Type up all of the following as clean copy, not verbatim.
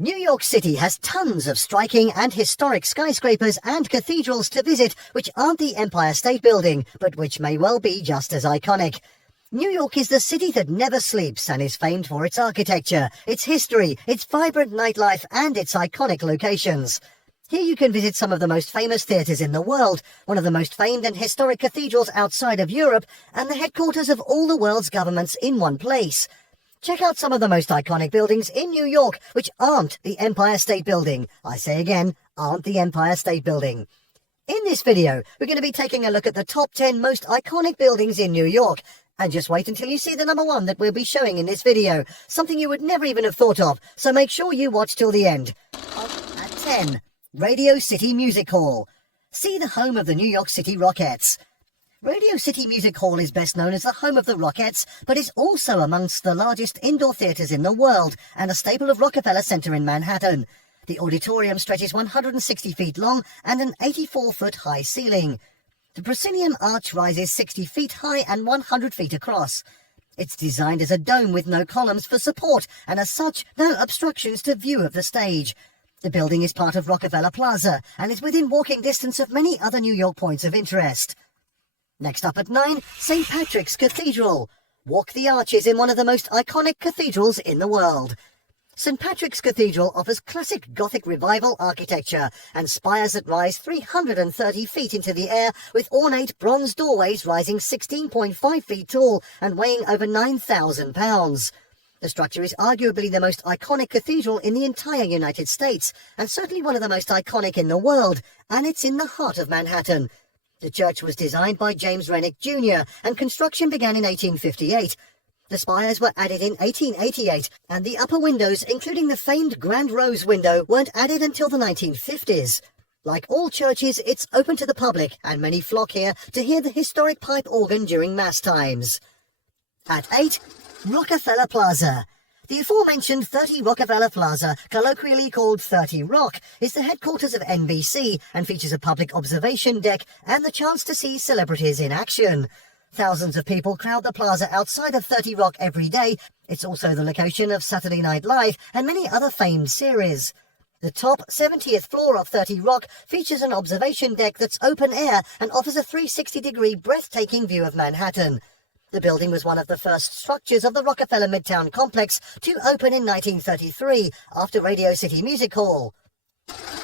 New York City has tons of striking and historic skyscrapers and cathedrals to visit which aren't the Empire State Building, but which may well be just as iconic. New York is the city that never sleeps and is famed for its architecture, its history, its vibrant nightlife and its iconic locations. Here you can visit some of the most famous theatres in the world, one of the most famed and historic cathedrals outside of Europe, and the headquarters of all the world's governments in one place. Check out some of the most iconic buildings in New York, which aren't the Empire State Building. I say again, aren't the Empire State Building. In this video, we're going to be taking a look at the top 10 most iconic buildings in New York. And just wait until you see the number one that we'll be showing in this video, something you would never even have thought of, so make sure you watch till the end. At 10, Radio City Music Hall. See the home of the New York City Rockettes. Radio City Music Hall is best known as the home of the Rockettes, but is also amongst the largest indoor theatres in the world and a staple of Rockefeller Center in Manhattan. The auditorium stretches 160 feet long and an 84-foot high ceiling. The proscenium arch rises 60 feet high and 100 feet across. It's designed as a dome with no columns for support and as such, no obstructions to view of the stage. The building is part of Rockefeller Plaza and is within walking distance of many other New York points of interest. Next up at 9, St. Patrick's Cathedral. Walk the arches in one of the most iconic cathedrals in the world. St. Patrick's Cathedral offers classic Gothic Revival architecture and spires that rise 330 feet into the air with ornate bronze doorways rising 16.5 feet tall and weighing over 9,000 pounds. The structure is arguably the most iconic cathedral in the entire United States and certainly one of the most iconic in the world, and it's in the heart of Manhattan. The church was designed by James Renwick Jr. and construction began in 1858. The spires were added in 1888, and the upper windows, including the famed Grand Rose window, weren't added until the 1950s. Like all churches, it's open to the public, and many flock here to hear the historic pipe organ during Mass times. At 8, Rockefeller Plaza. The aforementioned 30 Rockefeller Plaza, colloquially called 30 Rock, is the headquarters of NBC and features a public observation deck and the chance to see celebrities in action. Thousands of people crowd the plaza outside of 30 Rock every day. It's also the location of Saturday Night Live and many other famed series. The top 70th floor of 30 Rock features an observation deck that's open air and offers a 360-degree breathtaking view of Manhattan. The building was one of the first structures of the Rockefeller Midtown complex to open in 1933 after Radio City Music Hall.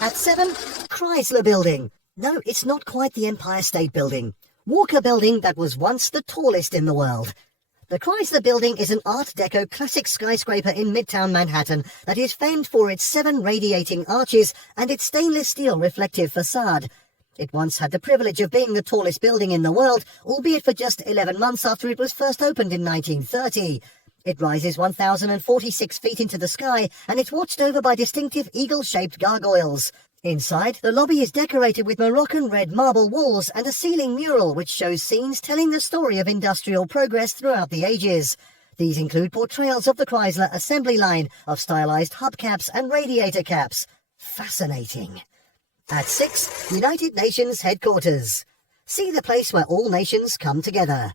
At 7, Chrysler Building. No, it's not quite the Empire State Building. Walk a building that was once the tallest in the world. The Chrysler Building is an Art Deco classic skyscraper in Midtown Manhattan that is famed for its 7 radiating arches and its stainless steel reflective facade. It once had the privilege of being the tallest building in the world, albeit for just 11 months after it was first opened in 1930. It rises 1,046 feet into the sky, and it's watched over by distinctive eagle-shaped gargoyles. Inside, the lobby is decorated with Moroccan red marble walls and a ceiling mural which shows scenes telling the story of industrial progress throughout the ages. These include portrayals of the Chrysler assembly line, of stylized hubcaps and radiator caps. Fascinating. At 6, United Nations Headquarters. See the place where all nations come together.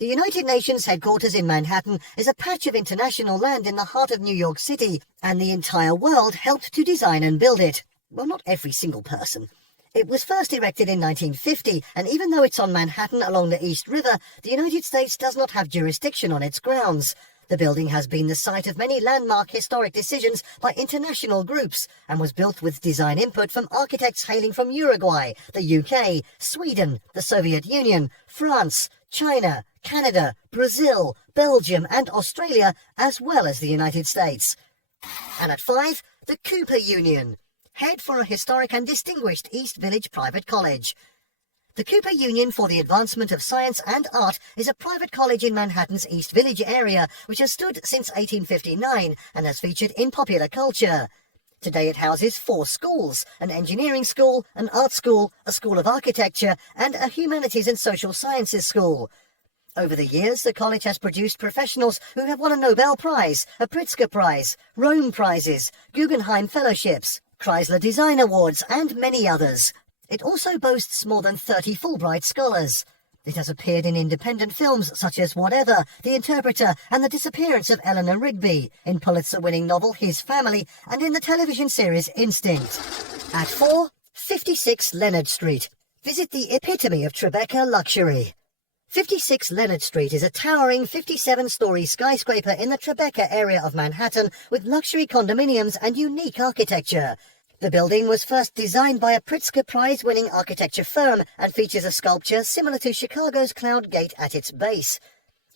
The United Nations headquarters in Manhattan is a patch of international land in the heart of New York City, and the entire world helped to design and build it. Well, not every single person. It was first erected in 1950, and even though it's on Manhattan along the East River, the United States does not have jurisdiction on its grounds. The building has been the site of many landmark historic decisions by international groups and was built with design input from architects hailing from Uruguay, the UK, Sweden, the Soviet Union, France, China, Canada, Brazil, Belgium and Australia, as well as the United States. And at 5, the Cooper Union. Head for a historic and distinguished East Village private college. The Cooper Union for the Advancement of Science and Art is a private college in Manhattan's East Village area which has stood since 1859 and has featured in popular culture. Today it houses 4 schools, an engineering school, an art school, a school of architecture and a humanities and social sciences school. Over the years, the college has produced professionals who have won a Nobel Prize, a Pritzker Prize, Rome Prizes, Guggenheim Fellowships, Chrysler Design Awards and many others. It also boasts more than 30 Fulbright scholars. It has appeared in independent films such as Whatever, The Interpreter, and The Disappearance of Eleanor Rigby, in Pulitzer-winning novel His Family, and in the television series Instinct. At 4, 56 Leonard Street. Visit the epitome of Tribeca luxury. 56 Leonard Street is a towering 57-story skyscraper in the Tribeca area of Manhattan with luxury condominiums and unique architecture. The building was first designed by a Pritzker Prize-winning architecture firm and features a sculpture similar to Chicago's Cloud Gate at its base.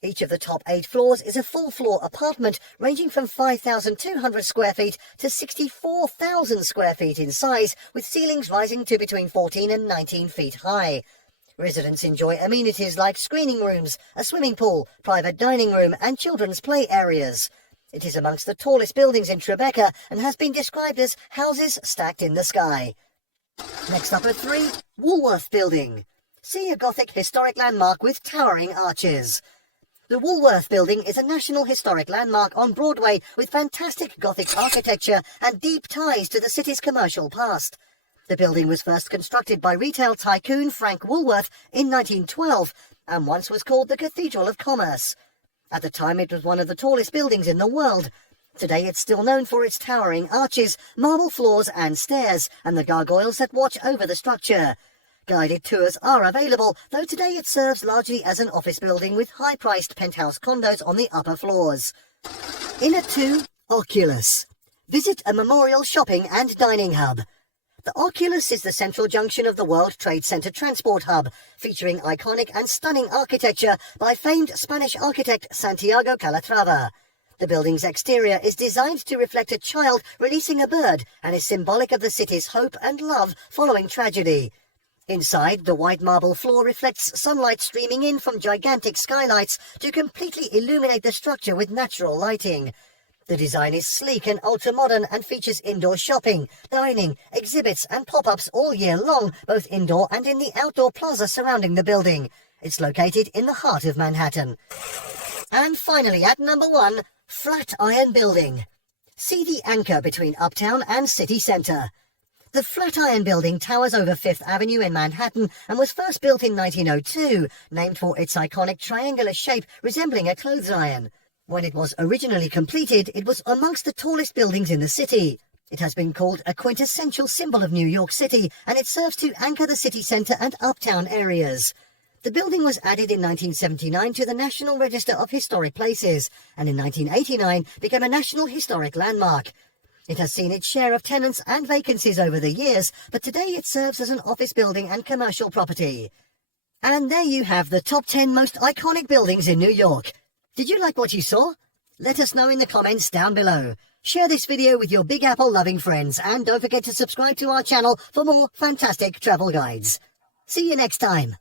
Each of the top 8 floors is a full-floor apartment ranging from 5,200 square feet to 64,000 square feet in size, with ceilings rising to between 14 and 19 feet high. Residents enjoy amenities like screening rooms, a swimming pool, private dining room and children's play areas. It is amongst the tallest buildings in Tribeca and has been described as houses stacked in the sky. Next up at 3, Woolworth Building. See a Gothic historic landmark with towering arches. The Woolworth Building is a National Historic Landmark on Broadway with fantastic Gothic architecture and deep ties to the city's commercial past. The building was first constructed by retail tycoon Frank Woolworth in 1912 and once was called the Cathedral of Commerce. At the time it was one of the tallest buildings in the world. Today it's still known for its towering arches, marble floors and stairs, and the gargoyles that watch over the structure. Guided tours are available, though today it serves largely as an office building with high-priced penthouse condos on the upper floors. In at 2, Oculus. Visit a memorial shopping and dining hub. The Oculus is the central junction of the World Trade Center transport hub, featuring iconic and stunning architecture by famed Spanish architect Santiago Calatrava. The building's exterior is designed to reflect a child releasing a bird and is symbolic of the city's hope and love following tragedy. Inside, the white marble floor reflects sunlight streaming in from gigantic skylights to completely illuminate the structure with natural lighting. The design is sleek and ultra-modern and features indoor shopping, dining, exhibits and pop-ups all year long, both indoor and in the outdoor plaza surrounding the building. It's located in the heart of Manhattan. And finally, at number 1, Flatiron Building. See the anchor between Uptown and City Center. The Flatiron Building towers over Fifth Avenue in Manhattan and was first built in 1902, named for its iconic triangular shape resembling a clothes iron. When it was originally completed, it was amongst the tallest buildings in the city. It has been called a quintessential symbol of New York City, and it serves to anchor the city centre and uptown areas. The building was added in 1979 to the National Register of Historic Places, and in 1989 became a National Historic Landmark. It has seen its share of tenants and vacancies over the years, but today it serves as an office building and commercial property. And there you have the top 10 most iconic buildings in New York. Did you like what you saw? Let us know in the comments down below. Share this video with your Big Apple loving friends and don't forget to subscribe to our channel for more fantastic travel guides. See you next time.